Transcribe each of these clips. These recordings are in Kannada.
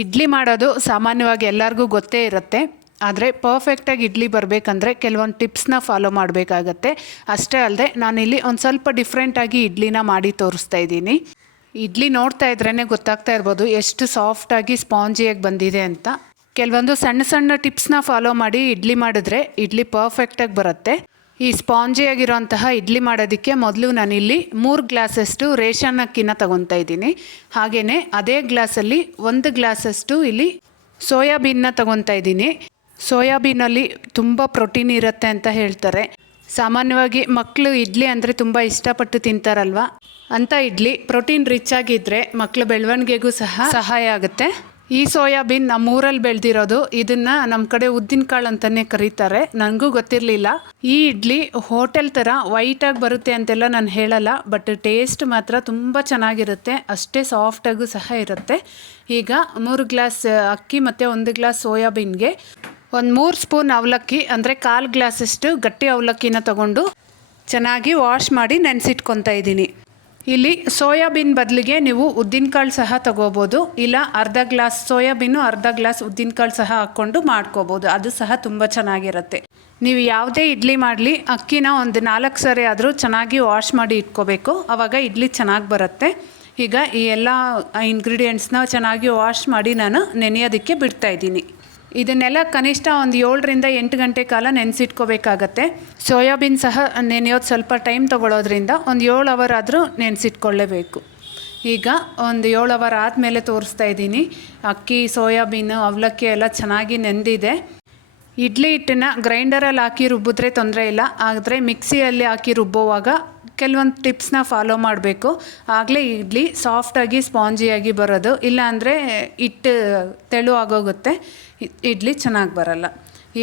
ಇಡ್ಲಿ ಮಾಡೋದು ಸಾಮಾನ್ಯವಾಗಿ ಎಲ್ಲರಿಗೂ ಗೊತ್ತೇ ಇರುತ್ತೆ. ಆದರೆ ಪರ್ಫೆಕ್ಟಾಗಿ ಇಡ್ಲಿ ಬರಬೇಕಂದ್ರೆ ಕೆಲವೊಂದು ಟಿಪ್ಸ್ನ ಫಾಲೋ ಮಾಡಬೇಕಾಗತ್ತೆ. ಅಷ್ಟೇ ಅಲ್ಲದೆ ನಾನಿಲ್ಲಿ ಒಂದು ಸ್ವಲ್ಪ ಡಿಫ್ರೆಂಟಾಗಿ ಇಡ್ಲಿನ ಮಾಡಿ ತೋರಿಸ್ತಾ ಇದ್ದೀನಿ. ಇಡ್ಲಿ ನೋಡ್ತಾ ಇದ್ರೇ ಗೊತ್ತಾಗ್ತಾ ಇರ್ಬೋದು ಎಷ್ಟು ಸಾಫ್ಟಾಗಿ ಸ್ಪಾಂಜಿಯಾಗಿ ಬಂದಿದೆ ಅಂತ. ಕೆಲವೊಂದು ಸಣ್ಣ ಸಣ್ಣ ಟಿಪ್ಸ್ನ ಫಾಲೋ ಮಾಡಿ ಇಡ್ಲಿ ಮಾಡಿದ್ರೆ ಇಡ್ಲಿ ಪರ್ಫೆಕ್ಟಾಗಿ ಬರುತ್ತೆ. ಈ ಸ್ಪಾಂಜಿಯಾಗಿರೋಂತಹ ಇಡ್ಲಿ ಮಾಡೋದಕ್ಕೆ ಮೊದಲು ನಾನಿಲ್ಲಿ ಮೂರು ಗ್ಲಾಸಷ್ಟು ರೇಷನ್ ಅಕ್ಕಿನ ತಗೊತಾ ಇದ್ದೀನಿ. ಹಾಗೆಯೇ ಅದೇ ಗ್ಲಾಸಲ್ಲಿ ಒಂದು ಗ್ಲಾಸಷ್ಟು ಇಲ್ಲಿ ಸೋಯಾಬೀನ್ನ ತಗೊತಾ ಇದ್ದೀನಿ. ಸೋಯಾಬೀನಲ್ಲಿ ತುಂಬ ಪ್ರೋಟೀನ್ ಇರುತ್ತೆ ಅಂತ ಹೇಳ್ತಾರೆ. ಸಾಮಾನ್ಯವಾಗಿ ಮಕ್ಕಳು ಇಡ್ಲಿ ಅಂದರೆ ತುಂಬ ಇಷ್ಟಪಟ್ಟು ತಿಂತಾರಲ್ವ? ಅಂಥ ಇಡ್ಲಿ ಪ್ರೋಟೀನ್ ರಿಚ್ ಆಗಿದ್ದರೆ ಮಕ್ಕಳ ಬೆಳವಣಿಗೆಗೂ ಸಹ ಸಹಾಯ ಆಗುತ್ತೆ. ಈ ಸೋಯಾಬೀನ್ ನಮ್ಮ ಊರಲ್ಲಿ ಬೆಳೆದಿರೋದು. ಇದನ್ನ ನಮ್ಮ ಕಡೆ ಉದ್ದಿನಕಾಳು ಅಂತಾನೆ ಕರೀತಾರೆ. ನನಗೂ ಗೊತ್ತಿರಲಿಲ್ಲ. ಈ ಇಡ್ಲಿ ಹೋಟೆಲ್ ಥರ ವೈಟಾಗಿ ಬರುತ್ತೆ ಅಂತೆಲ್ಲ ನಾನು ಹೇಳಲ್ಲ. ಬಟ್ ಟೇಸ್ಟ್ ಮಾತ್ರ ತುಂಬ ಚೆನ್ನಾಗಿರುತ್ತೆ. ಅಷ್ಟೇ ಸಾಫ್ಟಾಗೂ ಸಹ ಇರುತ್ತೆ. ಈಗ ಮೂರು ಗ್ಲಾಸ್ ಅಕ್ಕಿ ಮತ್ತು ಒಂದು ಗ್ಲಾಸ್ ಸೋಯಾಬೀನ್ಗೆ ಒಂದು ಮೂರು ಸ್ಪೂನ್ ಅವಲಕ್ಕಿ, ಅಂದರೆ ಕಾಲು ಗ್ಲಾಸಷ್ಟು ಗಟ್ಟಿ ಅವಲಕ್ಕಿನ ತಗೊಂಡು ಚೆನ್ನಾಗಿ ವಾಶ್ ಮಾಡಿ ನೆನೆಸಿಟ್ಕೊತಾ ಇದ್ದೀನಿ. ಇಲ್ಲಿ ಸೋಯಾಬೀನ್ ಬದಲಿಗೆ ನೀವು ಉದ್ದಿನಕಾಳು ಸಹ ತಗೋಬೋದು. ಇಲ್ಲ ಅರ್ಧ ಗ್ಲಾಸ್ ಸೋಯಾಬೀನು ಅರ್ಧ ಗ್ಲಾಸ್ ಉದ್ದಿನಕಾಳು ಸಹ ಹಾಕ್ಕೊಂಡು ಮಾಡ್ಕೋಬೋದು. ಅದು ಸಹ ತುಂಬ ಚೆನ್ನಾಗಿರುತ್ತೆ. ನೀವು ಯಾವುದೇ ಇಡ್ಲಿ ಮಾಡಲಿ, ಅಕ್ಕಿನ ಒಂದು ನಾಲ್ಕು ಸರಿ ಆದರೂ ಚೆನ್ನಾಗಿ ವಾಶ್ ಮಾಡಿ ಇಟ್ಕೋಬೇಕು. ಆವಾಗ ಇಡ್ಲಿ ಚೆನ್ನಾಗಿ ಬರುತ್ತೆ. ಈಗ ಈ ಎಲ್ಲ ಇಂಗ್ರೀಡಿಯೆಂಟ್ಸ್ನ ಚೆನ್ನಾಗಿ ವಾಶ್ ಮಾಡಿ ನಾನು ನೆನೆಯೋದಕ್ಕೆ ಬಿಡ್ತಾ ಇದ್ದೀನಿ. ಇದನ್ನೆಲ್ಲ ಕನಿಷ್ಠ ಒಂದು ಏಳರಿಂದ ಎಂಟು ಗಂಟೆ ಕಾಲ ನೆನೆಸಿಟ್ಕೋಬೇಕಾಗತ್ತೆ. ಸೋಯಾಬೀನ್ ಸಹ ನೆನೆಯೋದು ಸ್ವಲ್ಪ ಟೈಮ್ ತೊಗೊಳೋದ್ರಿಂದ ಒಂದು ಏಳು ಅವರ್ ಆದರೂ ನೆನೆಸಿಟ್ಕೊಳ್ಳೇಬೇಕು. ಈಗ ಒಂದು ಏಳು ಅವರ್ ಆದಮೇಲೆ ತೋರಿಸ್ತಾ ಇದ್ದೀನಿ. ಅಕ್ಕಿ, ಸೋಯಾಬೀನು, ಅವಲಕ್ಕಿ ಎಲ್ಲ ಚೆನ್ನಾಗಿ ನೆಂದಿದೆ. ಇಡ್ಲಿ ಹಿಟ್ಟನ್ನು ಗ್ರೈಂಡರಲ್ಲಿ ಹಾಕಿ ರುಬ್ಬಿದ್ರೆ ತೊಂದರೆ ಇಲ್ಲ. ಆದರೆ ಮಿಕ್ಸಿಯಲ್ಲಿ ಹಾಕಿ ರುಬ್ಬುವಾಗ ಕೆಲವೊಂದು ಟಿಪ್ಸ್ನ ಫಾಲೋ ಮಾಡಬೇಕು. ಆಗಲೇ ಇಡ್ಲಿ ಸಾಫ್ಟಾಗಿ ಸ್ಪಾಂಜಿಯಾಗಿ ಬರೋದು. ಇಲ್ಲಾಂದರೆ ಹಿಟ್ಟು ತೆಳು ಆಗೋಗುತ್ತೆ. ಇಡ್ಲಿ ಚೆನ್ನಾಗಿ ಬರಲ್ಲ.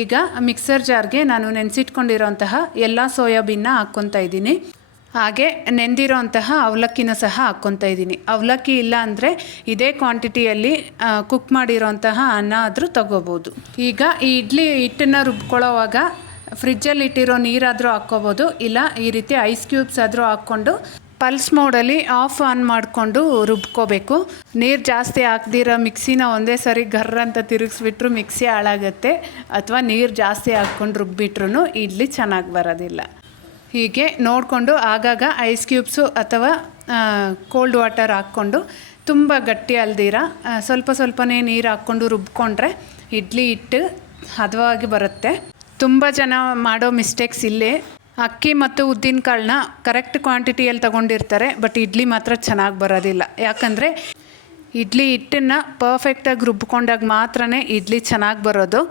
ಈಗ ಮಿಕ್ಸರ್ ಜಾರ್ಗೆ ನಾನು ನೆನೆಸಿಟ್ಕೊಂಡಿರೋಂತಹ ಎಲ್ಲ ಸೋಯಾಬೀನ್ನ ಹಾಕ್ಕೊತಾ ಇದ್ದೀನಿ. ಹಾಗೆ ನೆಂದಿರೋಂತಹ ಅವಲಕ್ಕಿನ ಸಹ ಹಾಕ್ಕೊತಾ ಇದ್ದೀನಿ. ಅವಲಕ್ಕಿ ಇಲ್ಲ ಅಂದರೆ ಇದೇ ಕ್ವಾಂಟಿಟಿಯಲ್ಲಿ ಕುಕ್ ಮಾಡಿರೋಂತಹ ಅನ್ನ ಆದರೂ ತಗೋಬೋದು. ಈಗ ಈ ಇಡ್ಲಿ ಹಿಟ್ಟನ್ನು ರುಬ್ಕೊಳ್ಳೋವಾಗ ಫ್ರಿಜ್ಜಲ್ಲಿ ಇಟ್ಟಿರೋ ನೀರಾದರೂ ಹಾಕ್ಕೋಬೋದು, ಇಲ್ಲ ಈ ರೀತಿ ಐಸ್ ಕ್ಯೂಬ್ಸ್ ಆದರೂ ಹಾಕ್ಕೊಂಡು ಪಲ್ಸ್ ಮೋಡಲ್ಲಿ ಆಫ್ ಆನ್ ಮಾಡಿಕೊಂಡು ರುಬ್ಕೋಬೇಕು. ನೀರು ಜಾಸ್ತಿ ಹಾಕ್ದಿರೋ ಮಿಕ್ಸಿನ ಒಂದೇ ಸರಿ ಗರ್ರ ಅಂತ ತಿರುಗಿಸ್ಬಿಟ್ರು ಮಿಕ್ಸಿ ಹಾಳಾಗುತ್ತೆ. ಅಥವಾ ನೀರು ಜಾಸ್ತಿ ಹಾಕ್ಕೊಂಡು ರುಬ್ಬಿಟ್ರು ಇಡ್ಲಿ ಚೆನ್ನಾಗಿ ಬರೋದಿಲ್ಲ. ಹೀಗೆ ನೋಡಿಕೊಂಡು ಆಗಾಗ ಐಸ್ ಕ್ಯೂಬ್ಸು ಅಥವಾ ಕೋಲ್ಡ್ ವಾಟರ್ ಹಾಕ್ಕೊಂಡು ತುಂಬ ಗಟ್ಟಿ ಅಲ್ದಿರ ಸ್ವಲ್ಪ ಸ್ವಲ್ಪನೇ ನೀರು ಹಾಕ್ಕೊಂಡು ರುಬ್ಕೊಂಡ್ರೆ ಇಡ್ಲಿ ಹಿಟ್ಟು ಹದವಾಗಿ ಬರುತ್ತೆ. ತುಂಬ ಜನ ಮಾಡೋ ಮಿಸ್ಟೇಕ್ಸ್ ಇಲ್ಲೇ. ಅಕ್ಕಿ ಮತ್ತು ಉದ್ದಿನ ಕಾಳನ್ನ ಕರೆಕ್ಟ್ ಕ್ವಾಂಟಿಟಿಯಲ್ಲಿ ತಗೊಂಡಿರ್ತಾರೆ ಬಟ್ ಇಡ್ಲಿ ಮಾತ್ರ ಚೆನ್ನಾಗಿ ಬರೋದಿಲ್ಲ. ಯಾಕಂದರೆ ಇಡ್ಲಿ ಹಿಟ್ಟನ್ನು ಪರ್ಫೆಕ್ಟಾಗಿ ರುಬ್ಬಿಕೊಂಡಾಗ ಮಾತ್ರ ಇಡ್ಲಿ ಚೆನ್ನಾಗಿ ಬರೋದು.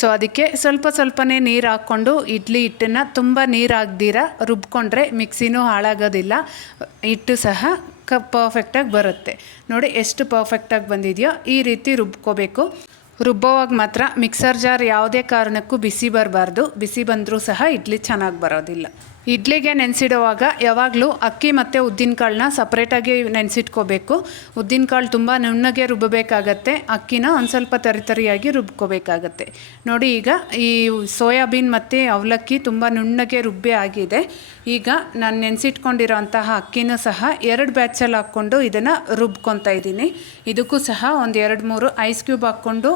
ಸೊ ಅದಕ್ಕೆ ಸ್ವಲ್ಪ ಸ್ವಲ್ಪನೇ ನೀರು ಹಾಕ್ಕೊಂಡು ಇಡ್ಲಿ ಹಿಟ್ಟನ್ನು ತುಂಬ ನೀರು ಹಾಕ್ದಿರ ರುಬ್ಕೊಂಡ್ರೆ ಮಿಕ್ಸಿನೂ ಹಾಳಾಗೋದಿಲ್ಲ. ಹಿಟ್ಟು ಸಹ ಕ ಪರ್ಫೆಕ್ಟಾಗಿ ಬರುತ್ತೆ. ನೋಡಿ ಎಷ್ಟು ಪರ್ಫೆಕ್ಟಾಗಿ ಬಂದಿದೆಯೋ ಈ ರೀತಿ ರುಬ್ಕೋಬೇಕು. ರುಬ್ಬೋವಾಗ ಮಾತ್ರ ಮಿಕ್ಸರ್ ಜಾರ್ ಯಾವುದೇ ಕಾರಣಕ್ಕೂ ಬಿಸಿ ಬರಬಾರ್ದು. ಬಿಸಿ ಬಂದರೂ ಸಹ ಇಡ್ಲಿ ಚೆನ್ನಾಗಿ ಬರೋದಿಲ್ಲ. ಇಡ್ಲಿಗೆ ನೆನೆಸಿಡುವಾಗ ಯಾವಾಗಲೂ ಅಕ್ಕಿ ಮತ್ತು ಉದ್ದಿನಕಾಳನ್ನ ಸಪ್ರೇಟಾಗಿ ನೆನೆಸಿಟ್ಕೋಬೇಕು. ಉದ್ದಿನಕಾಳು ತುಂಬ ನುಣ್ಣಗೆ ರುಬ್ಬಬೇಕಾಗತ್ತೆ. ಅಕ್ಕಿನ ಒಂದು ಸ್ವಲ್ಪ ತರಿತರಿಯಾಗಿ ರುಬ್ಕೋಬೇಕಾಗತ್ತೆ. ನೋಡಿ ಈಗ ಈ ಸೋಯಾಬೀನ್ ಮತ್ತು ಅವಲಕ್ಕಿ ತುಂಬ ನುಣ್ಣಗೆ ರುಬ್ಬಿ ಆಗಿದೆ. ಈಗ ನಾನು ನೆನೆಸಿಟ್ಕೊಂಡಿರೋ ಅಂತಹ ಅಕ್ಕಿನೂ ಸಹ ಎರಡು ಬ್ಯಾಚಲ್ಲಿ ಹಾಕ್ಕೊಂಡು ಇದನ್ನು ರುಬ್ಕೊತಾ ಇದ್ದೀನಿ. ಇದಕ್ಕೂ ಸಹ ಒಂದು ಎರಡು ಮೂರು ಐಸ್ ಕ್ಯೂಬ್ ಹಾಕ್ಕೊಂಡು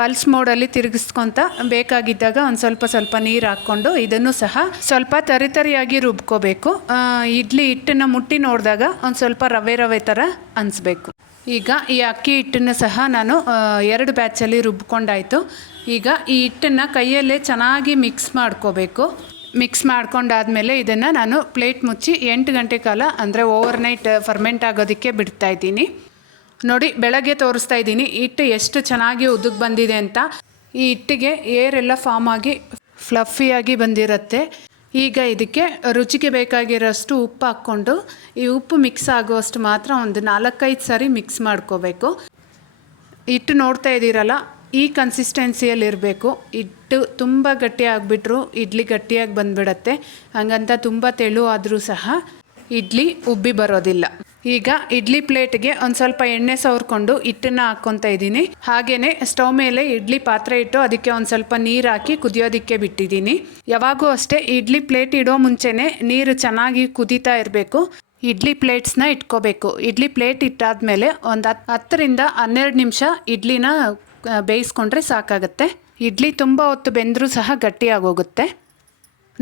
ಪಲ್ಸ್ ಮೋಡಲ್ಲಿ ತಿರುಗಿಸ್ಕೊತ ಬೇಕಾಗಿದ್ದಾಗ ಒಂದು ಸ್ವಲ್ಪ ಸ್ವಲ್ಪ ನೀರು ಹಾಕ್ಕೊಂಡು ಇದನ್ನು ಸಹ ಸ್ವಲ್ಪ ತರಿತರಿಯಾಗಿ ರುಬ್ಕೋಬೇಕು. ಇಡ್ಲಿ ಹಿಟ್ಟನ್ನು ಮುಟ್ಟಿ ನೋಡಿದಾಗ ಒಂದು ಸ್ವಲ್ಪ ರವೆ ರವೆ ಥರ ಅನಿಸ್ಬೇಕು. ಈಗ ಈ ಅಕ್ಕಿ ಹಿಟ್ಟನ್ನು ಸಹ ನಾನು ಎರಡು ಬ್ಯಾಚಲ್ಲಿ ರುಬ್ಕೊಂಡಾಯಿತು. ಈಗ ಈ ಹಿಟ್ಟನ್ನು ಕೈಯಲ್ಲೇ ಚೆನ್ನಾಗಿ ಮಿಕ್ಸ್ ಮಾಡ್ಕೋಬೇಕು. ಮಿಕ್ಸ್ ಮಾಡ್ಕೊಂಡಾದ್ಮೇಲೆ ಇದನ್ನು ನಾನು ಪ್ಲೇಟ್ ಮುಚ್ಚಿ ಎಂಟು ಗಂಟೆ ಕಾಲ ಅಂದರೆ ಓವರ್ ನೈಟ್ ಫರ್ಮೆಂಟ್ ಆಗೋದಕ್ಕೆ ಬಿಡ್ತಾ ಇದ್ದೀನಿ. ನೋಡಿ, ಬೆಳಗ್ಗೆ ತೋರಿಸ್ತಾ ಇದ್ದೀನಿ ಹಿಟ್ಟು ಎಷ್ಟು ಚೆನ್ನಾಗಿ ಉದ್ದಕ್ಕೆ ಬಂದಿದೆ ಅಂತ. ಈ ಹಿಟ್ಟಿಗೆ ಏರೆಲ್ಲ ಫಾರ್ಮ್ ಆಗಿ ಫ್ಲಫಿಯಾಗಿ ಬಂದಿರುತ್ತೆ. ಈಗ ಇದಕ್ಕೆ ರುಚಿಗೆ ಬೇಕಾಗಿರೋಷ್ಟು ಉಪ್ಪು ಹಾಕ್ಕೊಂಡು, ಈ ಉಪ್ಪು ಮಿಕ್ಸ್ ಆಗುವಷ್ಟು ಮಾತ್ರ ಒಂದು ನಾಲ್ಕೈದು ಸಾರಿ ಮಿಕ್ಸ್ ಮಾಡ್ಕೋಬೇಕು. ಹಿಟ್ಟು ನೋಡ್ತಾ ಇದ್ದೀರಲ್ಲ, ಈ ಕನ್ಸಿಸ್ಟೆನ್ಸಿಯಲ್ಲಿ ಇರಬೇಕು. ಹಿಟ್ಟು ತುಂಬ ಗಟ್ಟಿ ಆಗಿಬಿಟ್ರು, ಇಡ್ಲಿ ಗಟ್ಟಿಯಾಗಿ ಬಂದುಬಿಡತ್ತೆ. ಹಂಗಂತ ತುಂಬ ತೆಳು ಆದರೂ ಸಹ, ಇಡ್ಲಿ ಉಬ್ಬಿ ಬರೋದಿಲ್ಲ. ಈಗ ಇಡ್ಲಿ ಪ್ಲೇಟ್ಗೆ ಒಂದು ಸ್ವಲ್ಪ ಎಣ್ಣೆ ಸವರ್ಕೊಂಡು ಹಿಟ್ಟನ್ನ ಹಾಕ್ಕೊತಾ ಇದ್ದೀನಿ. ಹಾಗೇನೆ ಸ್ಟವ್ ಮೇಲೆ ಇಡ್ಲಿ ಪಾತ್ರೆ ಇಟ್ಟು ಅದಕ್ಕೆ ಒಂದು ಸ್ವಲ್ಪ ನೀರು ಹಾಕಿ ಕುದಿಯೋದಕ್ಕೆ ಬಿಟ್ಟಿದ್ದೀನಿ. ಯಾವಾಗೂ ಅಷ್ಟೇ ಇಡ್ಲಿ ಪ್ಲೇಟ್ ಇಡೋ ಮುಂಚೆನೆ ನೀರು ಚೆನ್ನಾಗಿ ಕುದೀತಾ ಇರಬೇಕು. ಇಡ್ಲಿ ಪ್ಲೇಟ್ಸ್ನ ಇಟ್ಕೋಬೇಕು. ಇಡ್ಲಿ ಪ್ಲೇಟ್ ಇಟ್ಟಾದ್ಮೇಲೆ ಒಂದು ಹತ್ತು ಹತ್ತರಿಂದ ಹನ್ನೆರಡು ನಿಮಿಷ ಇಡ್ಲಿನ ಬೇಯಿಸ್ಕೊಂಡ್ರೆ ಸಾಕಾಗುತ್ತೆ. ಇಡ್ಲಿ ತುಂಬ ಹೊತ್ತು ಬೆಂದರೂ ಸಹ ಗಟ್ಟಿಯಾಗೋಗುತ್ತೆ.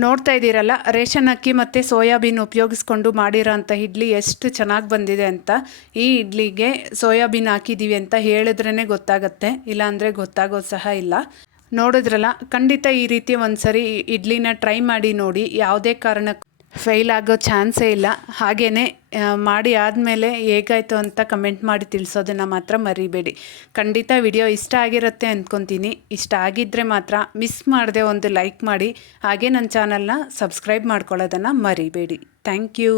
ನೋಡ್ತಾ ಇದ್ದೀರಲ್ಲ, ರೇಷನ್ ಅಕ್ಕಿ ಮತ್ತು ಸೋಯಾಬೀನ್ ಉಪಯೋಗಿಸ್ಕೊಂಡು ಮಾಡಿರೋ ಅಂಥ ಇಡ್ಲಿ ಎಷ್ಟು ಚೆನ್ನಾಗಿ ಬಂದಿದೆ ಅಂತ. ಈ ಇಡ್ಲಿಗೆ ಸೋಯಾಬೀನ್ ಹಾಕಿದ್ದೀವಿ ಅಂತ ಹೇಳಿದ್ರೇ ಗೊತ್ತಾಗತ್ತೆ, ಇಲ್ಲಾಂದರೆ ಗೊತ್ತಾಗೋದು ಸಹ ಇಲ್ಲ. ನೋಡಿದ್ರಲ್ಲ, ಖಂಡಿತ ಈ ರೀತಿ ಒಂದು ಸರಿ ಇಡ್ಲಿನ ಟ್ರೈ ಮಾಡಿ ನೋಡಿ, ಯಾವುದೇ ಕಾರಣಕ್ಕೂ ಫೇಲ್ ಆಗೋ ಚಾನ್ಸೇ ಇಲ್ಲ. ಹಾಗೇ ಮಾಡಿ ಆದಮೇಲೆ ಹೇಗಾಯಿತು ಅಂತ ಕಮೆಂಟ್ ಮಾಡಿ ತಿಳಿಸೋದನ್ನು ಮಾತ್ರ ಮರಿಬೇಡಿ. ಖಂಡಿತ ವಿಡಿಯೋ ಇಷ್ಟ ಆಗಿರುತ್ತೆ ಅಂದ್ಕೊತೀನಿ ಇಷ್ಟ ಆಗಿದ್ದರೆ ಮಾತ್ರ ಮಿಸ್ ಮಾಡದೆ ಒಂದು ಲೈಕ್ ಮಾಡಿ. ಹಾಗೆ ನನ್ನ ಚಾನಲ್ನ ಸಬ್ಸ್ಕ್ರೈಬ್ ಮಾಡ್ಕೊಳ್ಳೋದನ್ನು ಮರಿಬೇಡಿ. Thank you